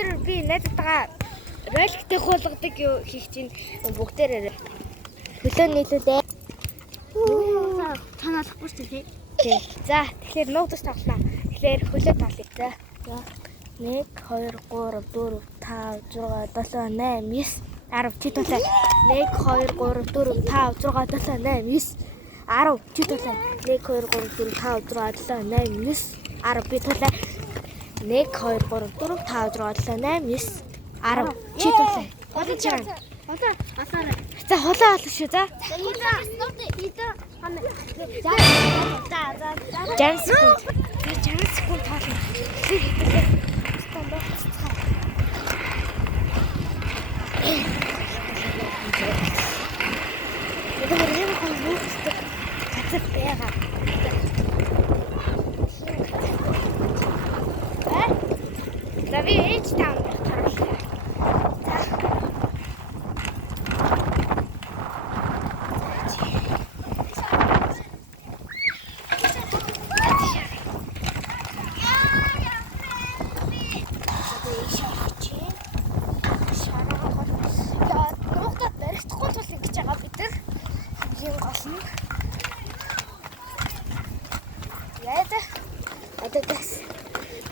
өнөөдөр би найзтайгаа роликтэй хуулгадаг юу хийх чинь бүгдээрээ хөлөө нийлүүлээ. Танаалахгүй шүү дээ. Тий. За тэгэхээр нуугдаж тоглоно. Тэгэхээр хөлөө тоолъё. За. 1 2 3 4 5 6 7 8 9 10 чи тулаа. 1 2 3 4 5 6 7 8 9 10 чи тулаа. 1 2 3 4 5 6 7 8 9 10 би тулаа. 1 2 3 4 5 6 7 8 9 10 чи тулаа. Олон чам. Олон асаараа. За холоо олно шүү. За. Жанс. Жанс хүн тоолно. За би ээж таам тарууллаа.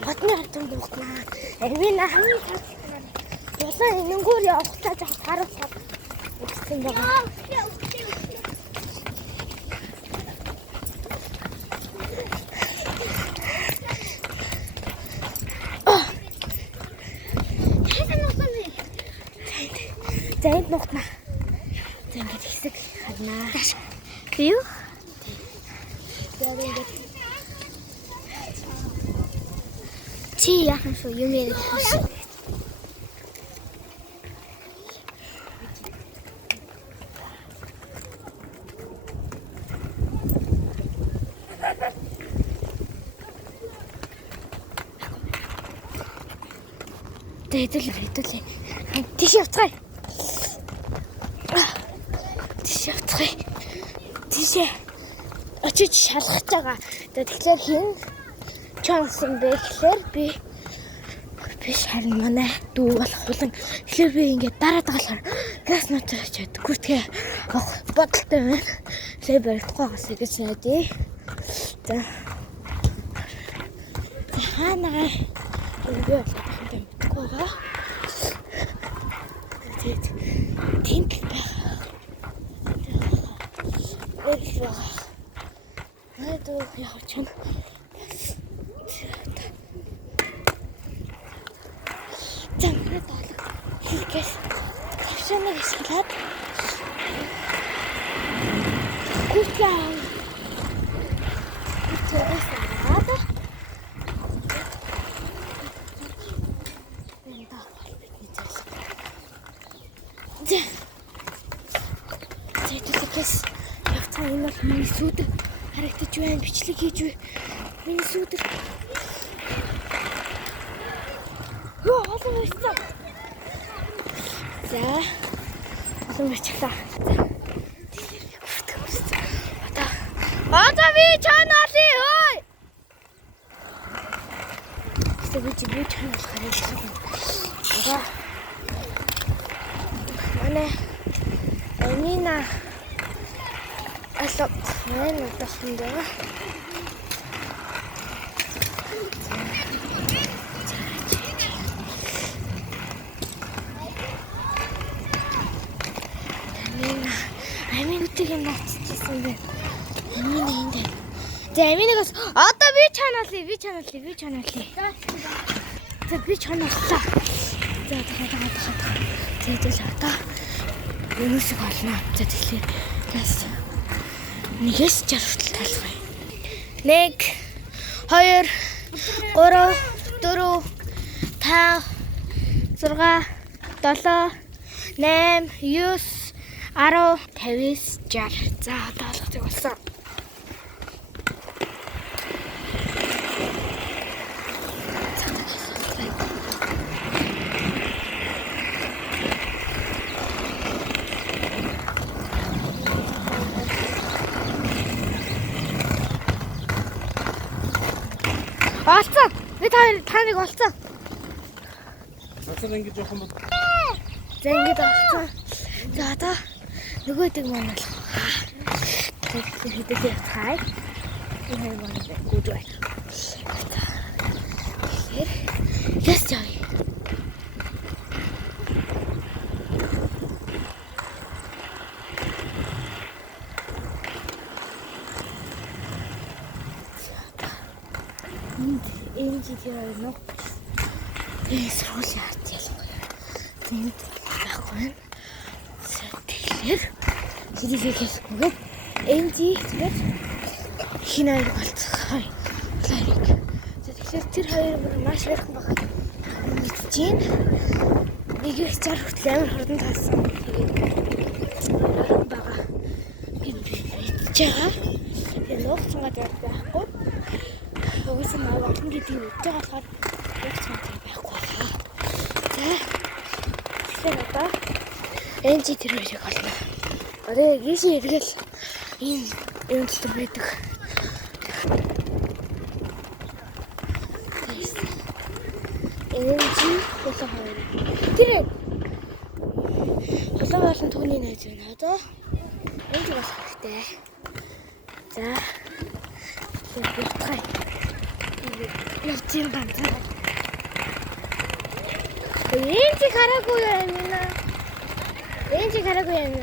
Хотны хатан буухнаа. Эвина хамгийн цаашаа. Улаан энэнгүүр явахтаа жоо харуулсан. Үгсэн байгаа. За энд нухна. За ингэж хэсэг харнаа. Би юу? За ингэж чи яхан шүү юм яриад байна. Хэдүүлээ. Тийш явцгаая. Тийшээ очиж шалгах байгаа. Тэгэхээр хин чонсон бэ гэхээр би харин манай дүү болох хулан. Тэгэхээр би ингээд дараа дагалахаар газ нотор очиад гүртгээ авах бодолтой байна. Тэгээ баригдахгүй байгаас гэж найдаа. За. Ханаа би болоод юм байгаа. Тинт байгаа. Надад яах ч юм. Замраад алга. Хийгээс тавшааныг ашиглаад гүртээ аваад Зэйтэлээс явцгаа энэ бол миний сүүдэр харагдаж байна. Бичлэг хийж байна. Миний сүүдэр. Йоо, олон байсан. За. Олон байчлаа. Одоо би чанаалээ хөөе. Би чанаал харагдаж байна. За. Манай Амина алга байна гэсэн даа. Амин үтэг юм нацчихсан бэ. Амин энд. За Аминаас одоо би чанаалээ. За би чанааллаа. За тэгээд одоо юусыг олно. За тэгэхээр газ нэгээс 60 хүртэл талбай. 1 2 3 4 5 6 7 8 9 10 50 60. За одоо алгацыг болсон. Олцсон. Би таныг олцсон. Асар ингэж явах юм бол За ингэж болсон. За одоо нөгөөдөг маань болох. Тэгэхээр хэдүүлээ хай. Энэ маань гүйж байна. Тэгэхээр яс яа. Энэ жигээр нөө эсрүүл яат ялангуяа. Энд байхгүй. Тэгэхээр хэдийгээс энэ жигээр хинаа болцгоо. Кларик. Тэгэхээр тэр хоёр маш ярхан баг. Мэдчихээн. Нэгээс зар хүртэл амар хурдан таасан. Тэгээд бага. Мэдчихэж байгаа. Тэгээ нууцсангаад байхгүй. Өгсөн маа олон гэдгийг мэдж байгаа болохоор нууцсангаад байхгүй байна. За. Тэгэхээр одоо энэ жи тэр хоёрыг олно. Одоо гişи эргэл энэ өнцөг байдаг. Энэ жи болоо хоёр. Тэр болоо болон түүний найз байна. Одоо энэ жи болох хэрэгтэй. За. Яцгаая. Явчих ганцаа. Энэ жи хараагүй юм байна. Энэ жи хараагүй юм.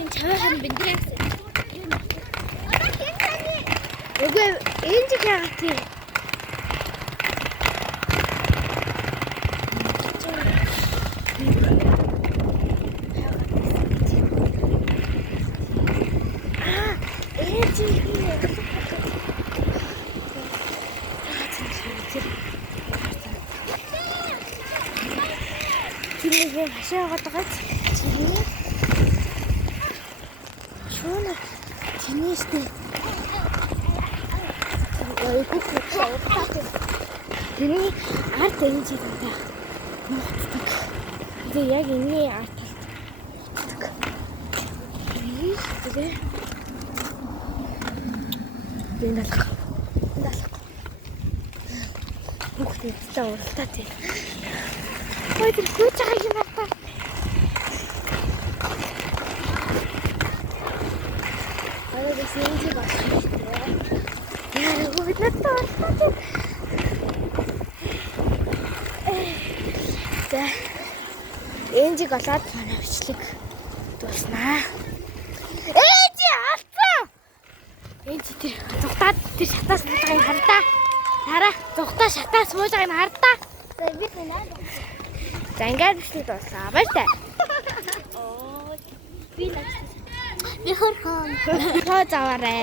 Энэ чаваахан биндрээс. Үгүй энэ жи хаагти. Тэрийг хашаагаад байгаа чинь шүүнэ тинийстэй тэрний арт энэ чиглэлтэй нухацдаг. Тэгээ яг энэний арт талд нухацдаг. Тэгээ энэ далах. Хүүхдээ цаа уралдаа тий. Ой тэр гүйж байгаа юм байна. Арай сэнжи байна. Яа гүйж надад уралдаа. За энжиг олоод манай бичлэг дуусна. Энжи алцсан. Энжи тэр зүгтаад тэр шатаас сууж байгааг хардаа. Хараа зүгтаа шатаас сууж байгааг хардаа. За би хэнаа. За ингээд бичлэг дуусна. Баяртай. Оо би наач. Би хөрхөн. Тоо заваарэ.